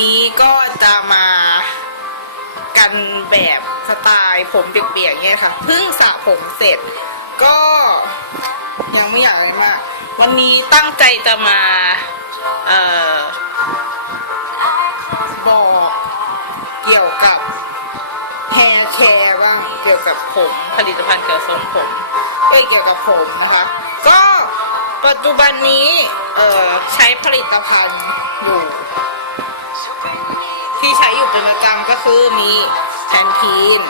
นี้ก็จะมากันแบบสไตล์ผมเปียกๆเนี่ยค่ะเพิ่งสระผมเสร็จ ก็ยังไม่อยากอะไรมาก วันนี้ตั้งใจจะมา เอ่อ บอกเกี่ยวกับแฮร์แคร์บ้างเกี่ยวกับผมผลิตภัณฑ์เกี่ยวกับทรงผมเอ้ยเกี่ยวกับผมนะคะ ก็ปัจจุบันนี้ เอ่อ ใช้ผลิตภัณฑ์อยู่ ที่ใช้อยู่เป็นประจำก็คือมีแพนทีน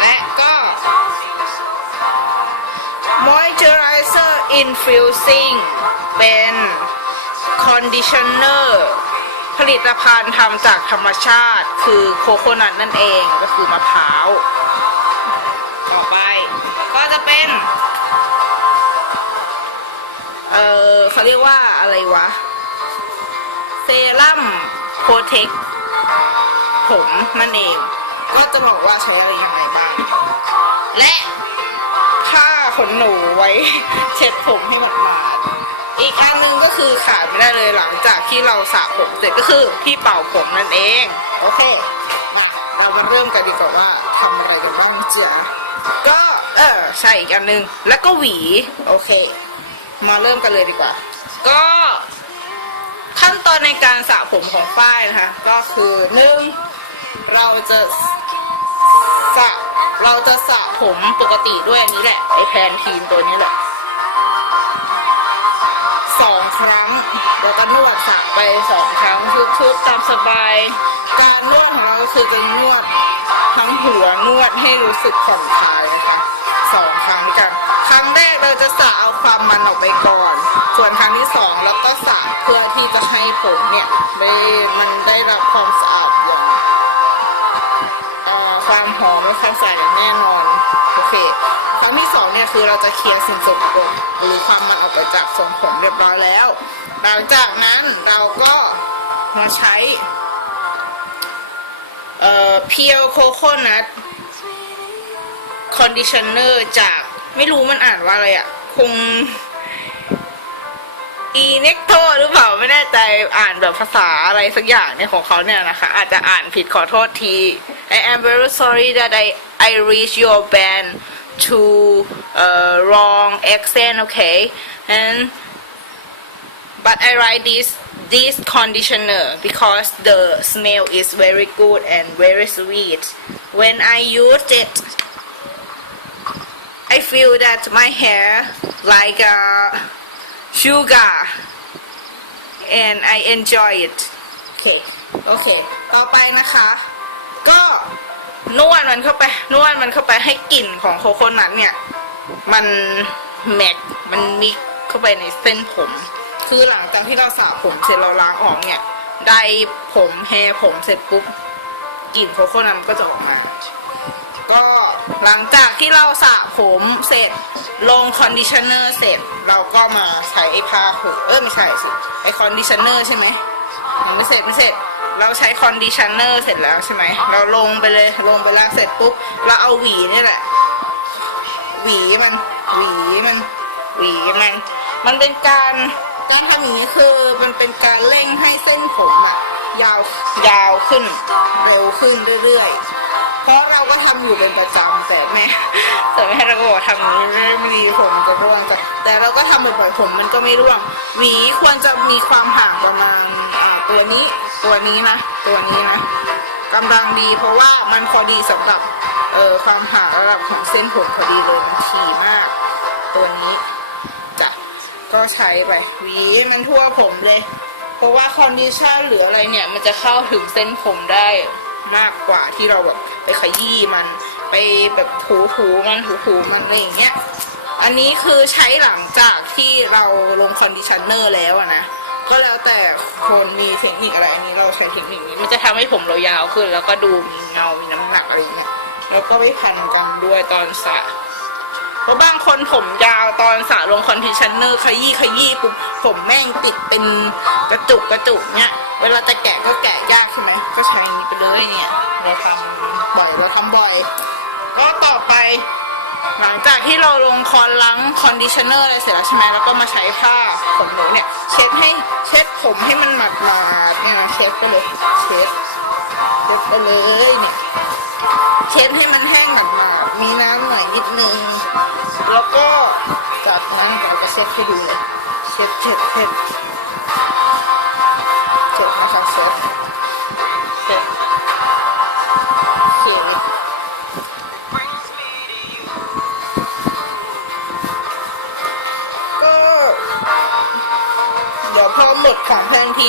และก็ moisturizer infusing เป็น conditioner ผลิตภัณฑ์ทำจากธรรมชาติคือโคโคนัทนั่นเองก็คือมะพร้าว ต่อไปก็จะเป็น เออเขาเรียกว่าอะไรวะ เซรั่ม โปรเทคผมนั่นเอง ก็จะบอกว่าใช้อะไรยังไงบ้าง และผ้าขนหนูไว้เช็ดผมให้หมาดๆอีกอันหนึงก็คือขาดไม่ได้เลยหลังจากที่เราสระผมเสร็จก็คือที่เป่าผมนั่นเอง โอเคมาเรามาเริ่มกันดีกว่าว่าทำอะไรกันบ้างเจ้าก็เออใช่อีกอันหนึงแล้วก็หวี โอเค มาเริ่มกันเลยดีกว่า ก็ ขั้นตอนในการสระผมของฝ้ายนะคะ ก็คือหนึ่งเราจะสระเราจะสระผมปกติด้วยอันนี้แหละไอแพนทีนตัวนี้แหละสองครั้งแล้วก็นวดสระไปสองครั้งทุบๆตามสบาย การนวดของเราก็คือจะนวดทั้งหัวนวดให้รู้สึกผ่อนคลายนะคะสอง รั้งกันครั้งแรกเราจะสระเอาความมันออกไปก่อน ส่วนครั้งที่สองเราก็สระเพื่อที่จะให้ผมเนี่ยได้มันได้รับความสะอาดอย่างความหอมและความสะอาดอย่างแน่นอนโอเคครั้งที่สองเนี่ยคือเราจะเคลียร์สิ่งสกปรกหรือความมันออกไปจากทรงผมเรียบร้อยแล้ว หลังจากนั้นเราก็มาใช้เอ่อเพียวโคโคนัทคอนดิชเนอร์จาก ไม่รู้มันอ่านว่าอะไรอะ่ะคงอีเน็กโทหรือเปล่าไม่แน่ใจอ่านแบบภาษาอะไรสักอย่างเนี่ยของเขาเนี่ยนะคะ อาจจะอ่านผิดขอโทษที I am very sorry that I I reach your band to uh, wrong accent okay and but I like this this conditioner because the smell is very good and very sweet when I use it I feel that my hair like a sugar and I enjoy it โอเคโอเค ต่อไปนะคะ ก็นวดมันเข้าไป นวดมันเข้าไปให้กลิ่นของโคโคนัทเนี่ย มันแมทมันมิกเข้าไปในเส้นผม คือหลังจากที่เราสระผมเสร็จเราล้างออกเนี่ย ได้ผมแฮร์ผมเสร็จปุ๊บกลิ่นโคโคนัทมันก็จะออกมา ก็ หลังจากที่เราสระผมเสร็จลงคอนดิชเนอร์เสร็จ เราก็มาใช้ไอ้ผ้าห่เออไม่ใช่สิไอ้คอนดิชเนอร์ใช่ไหมยังไม่เสร็จไม่เสร็จเราใช้คอนดิชเนอร์เสร็จแล้วใช่ไหมเราลงไปเลยลงไปล้างเสร็จปุ๊บเราเอาหวีนี่แหละ หวีมัน หวีมัน หวีมัน มันเป็นการการทำอย่างนี้คือมันเป็นการเร่งให้เส้นผมอะยาวยาวขึ้น เร็วขึ้นเรื่อยๆ เพราะเราก็ทำอยู่เป็นประจำแต่แม่แต่แม่เราก็บอกทำไม่ดีผมจะร่วงแต่แต่เราก็ทำบ่อยๆผมมันก็ไม่ร่วงหวีควรจะมีความห่างประมาณตัวนี้ตัวนี้นะ ตัวนี้นะกำลังดีเพราะว่ามันพอดีสำหรับเอ่อความห่างระดับของเส้นผมพอดีเลยมันถี่มาก ตัวนี้จ้ะก็ใช้ไปหวีมันทั่วผมเลย เพราะว่าคอนดิชันหรืออะไรเนี่ย มันจะเข้าถึงเส้นผมได้มากกว่าที่เราแบบ ไปขยี้มัน ไปแบบถูถูๆมันถูถูๆมันอะไรอย่างเงี้ย อันนี้คือใช้หลังจากที่เราลงคอนดิชเนอร์แล้วอะนะ ก็แล้วแต่คนมีเทคนิคอะไร อันนี้เราใช้เทคนิคนี้ มันจะทำให้ผมเรายาวขึ้น แล้วก็ดูมีเงา มีน้ำหนักอะไรอย่างเงี้ย แล้วก็ไม่พันกันด้วยตอนสระเพราะบางคนผมยาวตอนสระลงคอนดิชเนอร์ขยี้ขยี้ปุ๊บผมแม่งติดเป็นกระจุกกระจุกเนี้ยเวลาจะแกะก็แกะยากใช่ไหมก็ใช้อันนี้ไปเลยเนี่ยเราทำ บ่อยเราทำบ่อย ก็ต่อไป หลังจากที่เราลงคอนล้างคอนดิชเนอร์อะไรเสร็จแล้วใช่ไหมแล้วก็มาใช้ผ้าขนหนูเนี่ย เช็ดให้เช็ดผมให้มันหมาดๆเนี่ยนะเช็ดไปเลยเช็ดเช็ดไปเลยเนี่ยเช็ดให้มันแห้งหมาดๆมีน้ำหน่อยนิดนึงแล้วก็จากนั้นเราก็เช็ดให้ดูเลยเช็ดเช็ดเช็ดเช็ดนะคะเช็ด ดี๋ยวพอหมดของพงที